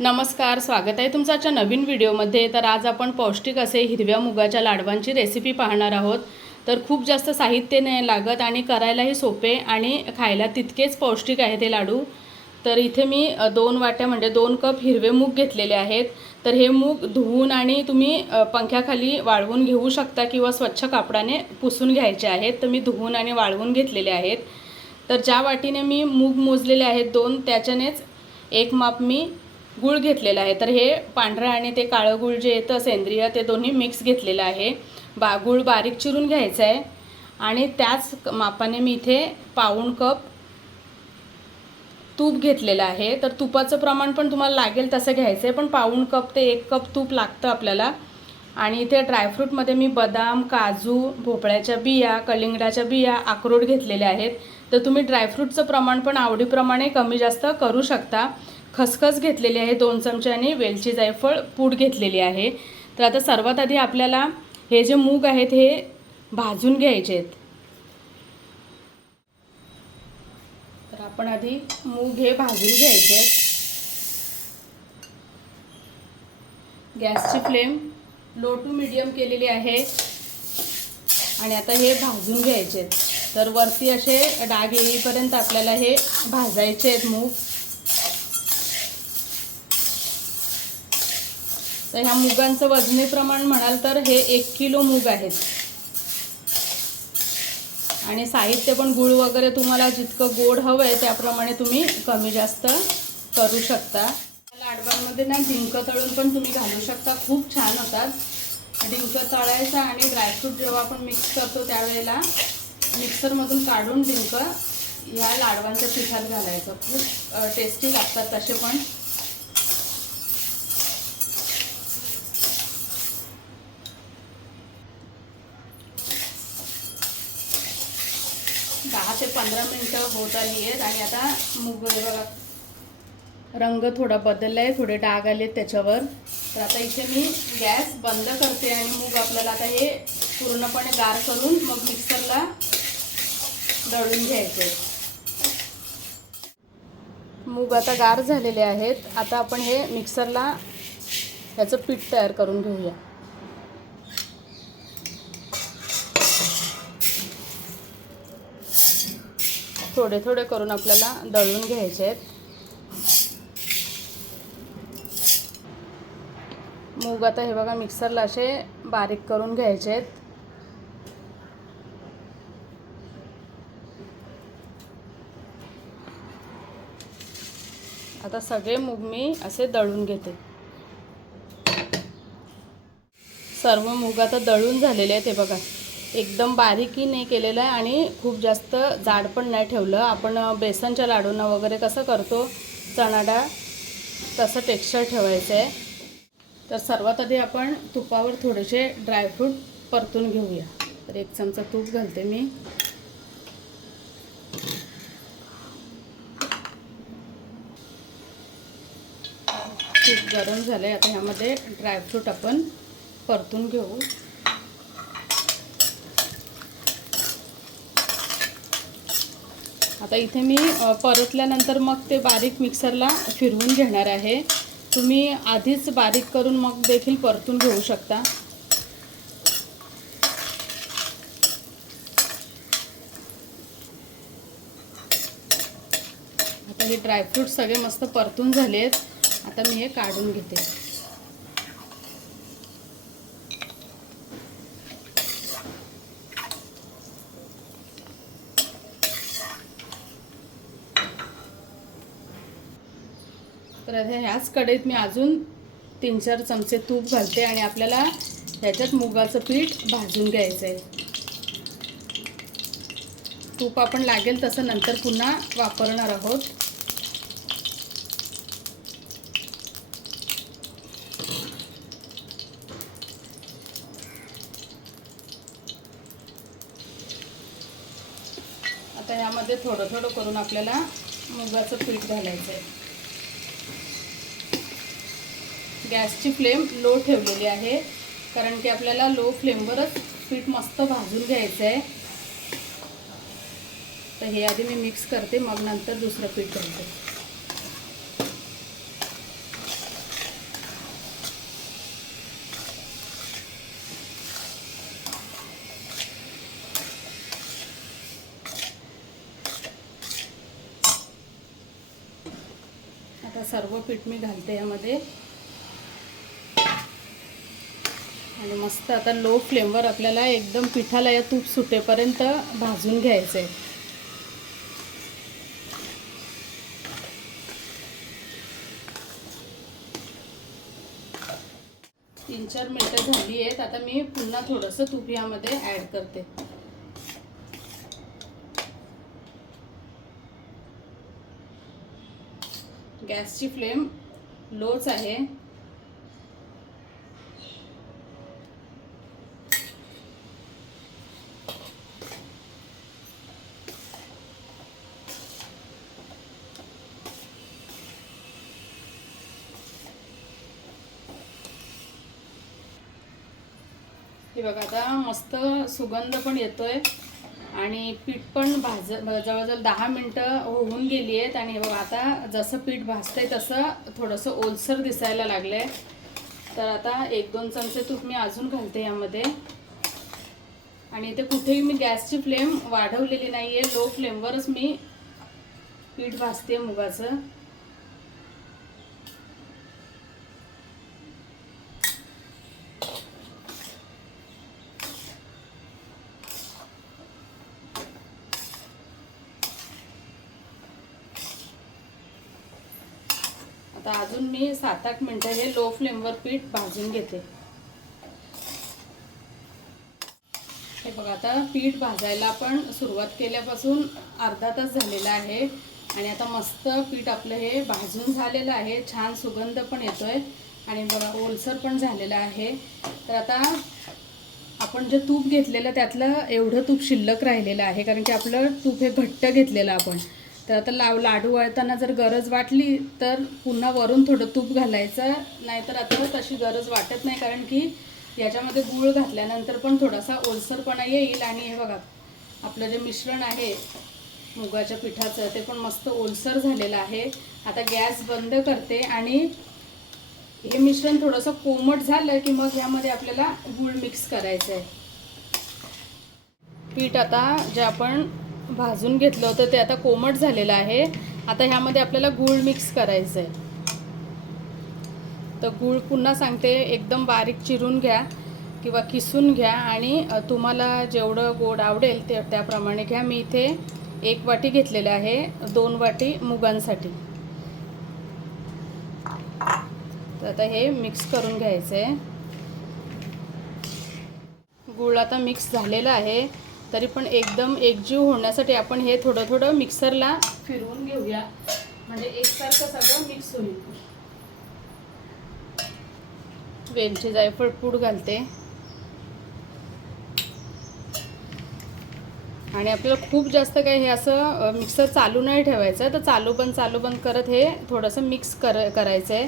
नमस्कार, स्वागत आहे तुमचं आजच्या नवीन व्हिडिओमध्ये। तर आज आपण पौष्टिक असे हिरव्या मुगाच्या लाडवांची रेसिपी पाहणार आहोत। तर खूप जास्त साहित्य नाही लागत आणि करायलाही सोपे आणि खायला तितकेच पौष्टिक आहे ते लाडू। तर इथे मी 2 वाट्या म्हणजे 2 कप हिरवे मूग घेतलेले आहेत। तर हे मूग धुवून आणि तुम्ही पंख्याखाली वाळवून घेऊ शकता किंवा स्वच्छ कापडाने पुसून घ्यायचे आहेत। तर मी धुवून आणि वाळवून घेतलेले आहेत। तर ज्या वाटीने मी मूग मोजलेले आहेत 2, त्याच्यानेच एक माप मी गुळ घेतलेला आहे। तर हे पांढरा आणि ते काळं गुळ जे येतं सेंद्रिय ते दोन्ही मिक्स घेतलेलं आहे। गुळ बारीक चिरून घ्यायचा आहे आणि त्याच मापाने मी इथे पाऊण कप तूप घेतलेलं आहे। तर तुपाचं प्रमाण पण तुम्हाला लागेल तसं घ्यायचं आहे, पण पाऊण कप ते 1 कप तूप लागतं आपल्याला। आणि इथे ड्रायफ्रूटमध्ये मी बदाम, काजू, भोपळ्याच्या बिया, कलिंगडाच्या बिया, अक्रोड घेतलेले आहेत। तर तुम्ही ड्रायफ्रूटचं प्रमाण पण आवडीप्रमाणे कमी जास्त करू शकता। खसखस घेतलेली आहे 2 चमचे आणि वेलची जायफळ पूड घेतलेली आहे। तर आता सर्वात आधी आपल्याला हे जे मूग आहेत हे भाजून घ्यायचे आहेत। तर आपण आधी मूग हे भाजून घ्यायचे आहेत। गॅसची फ्लेम लो टू मीडियम केलेली आहे आणि आता हे भाजून घ्यायचे आहेत। तर वरती असे डाग येईपर्यंत आपल्याला हे भाजायचे आहेत मूग। तर ह्या मुगांचं वजनी प्रमाण म्हणाल तर हे 1 किलो मूग आहेत आणि साहित्य पण गुळ वगैरे तुम्हाला जितकं गोड हवं आहे त्याप्रमाणे तुम्ही कमी जास्त करू शकता। लाडवांमध्ये ना डिंक तळून पण तुम्ही घालू शकता, खूप छान होतात। डिंक तळायचा आणि ड्रायफ्रूट जेव्हा आपण मिक्स करतो त्यावेळेला मिक्सरमधून काढून डिंक ह्या लाडवांच्या पिठात घालायचं, खूप टेस्टी लागतात तसे पण। 10 ते 15 मिनिटं होत आली आहेत आणि आता मूग बघा रंग थोडा बदलला आहे, थोडे डाग आले त्याच्यावर। तर आता इथे मी गॅस बंद करते आणि मूग आपल्याला आता हे पूर्णपणे गार करून मग मिक्सरला दळून घ्यायचे। मूग आता गार झालेले आहेत। आता आपण हे मिक्सरला ह्याचं पीठ तयार करून घेऊया। थोडे थोडे करून आपल्याला दळून घ्यायचे आहेत। मूग आता हे बघा मिक्सरला असे बारीक करून घ्यायचे आहेत। आता सगळे मूग मी असे दळून घेते। सर्व मूग आता दळून झालेले आहेत। हे बघा एकदम बारीकही नाही केलेलं आहे आणि खूप जास्त जाड पण नाही ठेवलं। आपण बेसनच्या लाडूंना वगैरे कसं करतो चणा डाळ तसं टेक्स्चर ठेवायचं आहे। तर सर्वात आधी आपण तुपावर थोडेसे ड्रायफ्रूट परतून घेऊया। तर 1 चमचा तूप घालते मी। तूप गरम झाले, आता ह्यामध्ये ड्रायफ्रूट आपण परतून घेऊ। आता इथे मी परतल्यानंतर मग ते बारीक मिक्सरला फिरवून घेणार आहे। तुम्ही आधीच बारीक करून मग देखील परतून घेऊ शकता। आता हे ड्रायफ्रूट सगळे मस्त परतून झाले आहेत। आता मी हे काढून घेते। तर ह्याच कढईत मी अजून 3-4 चमचे तूप घालते आणि आपल्याला ह्याच्यात मुगाचं पीठ भाजून घ्यायचं आहे। तूप आपण लागेल तसं नंतर पुन्हा वापरणार आहोत। आता यामध्ये थोडं थोडं करून आपल्याला मुगाचं पीठ घालायचं आहे। गॅसची फ्लेम लो ठेवलेली आहे कारण की आपल्याला लो फ्लेमवरच पीठ मस्त भाजून घ्यायचं आहे। तर हे आधी मी मिक्स करते, मग नंतर दुसरं पीठ घालते। सर्व पीठ मी घालते यामध्ये आणि मस्त आता लो फ्लेमवर आपल्याला एकदम पिठाला या तूप सुटेपर्यंत भाजून घ्यायचं आहे. 3-4 मिनटं झाली आहेत. आता मी पुन्हा थोडंसं तूप यामध्ये ॲड करते. गॅसची फ्लेम लोच आहे. हे बघा आता मस्त सुगंध पण येतोय आणि पीठ पण जवळजवळ 10 मिनटं होऊन गेली आहेत. आणि हे बघा आता जसं पीठ भाजतंय तसं थोडंसं ओलसर दिसायला लागलंय. तर आता 1-2 चमचे तूप मी अजून घालते यामध्ये. आणि इथे कुठेही मी गॅसची फ्लेम वाढवलेली नाही आहे, लो फ्लेमवरच मी पीठ भाजते मुगाचं. आता अजून मी 7-8 मिनटं हे लो फ्लेमवर पीठ भाजून घेते. हे बघा आता पीठ भाजायला पण सुरुवात केल्यापासून अर्धा तास झालेला आहे आणि आता मस्त पीठ आपलं हे भाजून झालेलं आहे. छान सुगंध पण येतोय आणि बघा ओलसर पण झालेलं आहे. तर आता आपण जे तूप घेतलेलं त्यातलं एवढं तूप शिल्लक राहिलेलं आहे, कारण की आपलं तूप हे घट्ट घेतलेलं आपण. तर आता लाडू वळताना जर गरज वाटली तर पुन्हा वरून थोडं तूप घालायचं, नाहीतर आता तशी गरज वाटत नाही, कारण की याच्यामध्ये गूळ घातल्यानंतर पण थोडासा ओलसरपणा येईल. आणि हे बघा आपलं जे मिश्रण आहे मुगाच्या पिठाचं ते पण मस्त ओलसर झालेलं आहे. आता गॅस बंद करते आणि हे मिश्रण थोडंसं कोमट झालं की मग यामध्ये आपल्याला गूळ मिक्स करायचं आहे. पीठ आता जे आपण भाजून घेतलं होतं ते आता कोमट झालेलं आहे. आता ह्यामध्ये आपल्याला गूळ मिक्स करायचं आहे. तर गूळ पुन्हा सांगते एकदम बारीक चिरून घ्या किंवा किसून घ्या आणि तुम्हाला जेवढं गोड आवडेल त्याप्रमाणे घ्या. मी इथे 1 वाटी घेतलेलं आहे 2 वाटी मुगांसाठी. तर आता हे मिक्स करून घ्यायचं आहे. गूळ आता मिक्स झालेला आहे, तरी पण एकदम एकजीव होण्यासाठी आपण हे थोडं थोडं मिक्सरला फिरवून घेऊया, म्हणजे एकसारखं सगळं मिक्स होईल. वेलची जायफळ पूड घालते आणि आपल्याला खूप जास्त काही हे असं मिक्सर चालू नाही ठेवायचं, तर चालू बंद करत हे थोडंसं मिक्स करायचं आहे.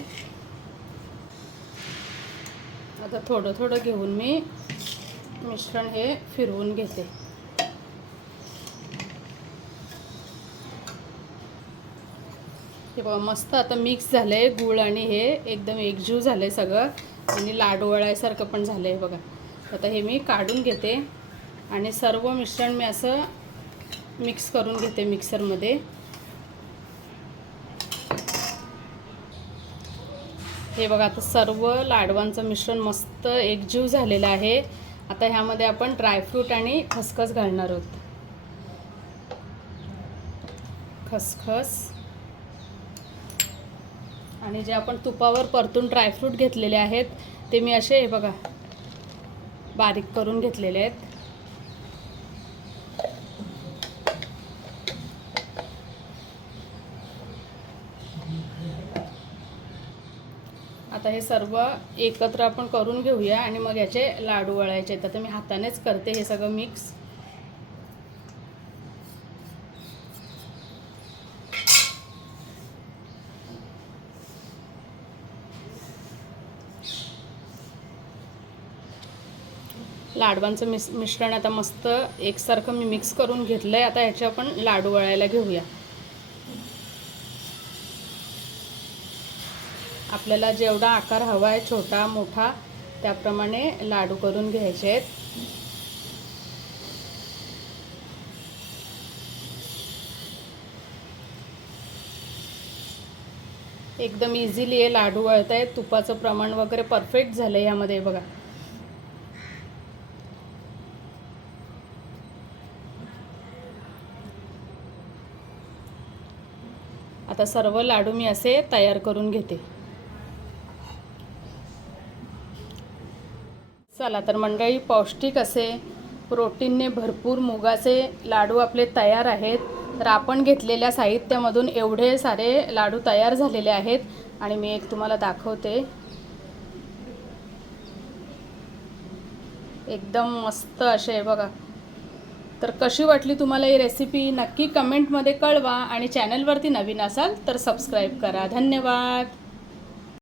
आता थोडं थोडं घेऊन मी मिश्रण हे फिरवून घेते. हे बघा मस्त आता मिक्स झालं आहे गूळ आणि हे एकदम एकजीव झालं आहे सगळं आणि लाडू वळायसारखं पण झालं आहे बघा. आता हे मी काढून घेते आणि सर्व मिश्रण मी असं मिक्स करून घेते मिक्सरमध्ये. हे बघा आता सर्व लाडवांचं मिश्रण मस्त एकजीव झालेलं आहे. आता ह्यामध्ये आपण ड्रायफ्रूट आणि खसखस घालणार आहोत. खसखस आणि जे आपण तुपावर परतून ड्रायफ्रूट घेतलेले आहेत ते मी असे हे बघा बारीक करून घेतलेले आहेत. आता हे सर्व एकत्र आपण करून घेऊया आणि मग याचे लाडू वळायचे आहेत. आता मी हातानेच करते हे सगळं मिक्स. लाडवांचं मिश्रण आता मस्त एकसारखं मी मिक्स करून घेतलं आहे. आता ह्याचे आपण लाडू वळायला घेऊया. आपल्याला जेवढा आकार हवा आहे छोटा मोठा त्याप्रमाणे लाडू करून घ्यायचे आहेत. एकदम इझिली हे लाडू वळत आहेत. तुपाचं प्रमाण वगैरे परफेक्ट झालं यामध्ये बघा. आता सर्व लाडू मी असे तयार करून घेते. चला तर मंडळी, पौष्टिक असे प्रोटीनने भरपूर मुगाचे लाडू आपले तयार आहेत. तर आपण घेतलेल्या साहित्यामधून एवढे सारे लाडू तयार झालेले आहेत आणि मी एक तुम्हाला दाखवते. एकदम मस्त असे बघा. तर कशी वाटली तुम्हाला ही रेसिपी नक्की कमेंटमध्ये कळवा आणि चॅनलवरती नवीन असाल तर सबस्क्राईब करा. धन्यवाद.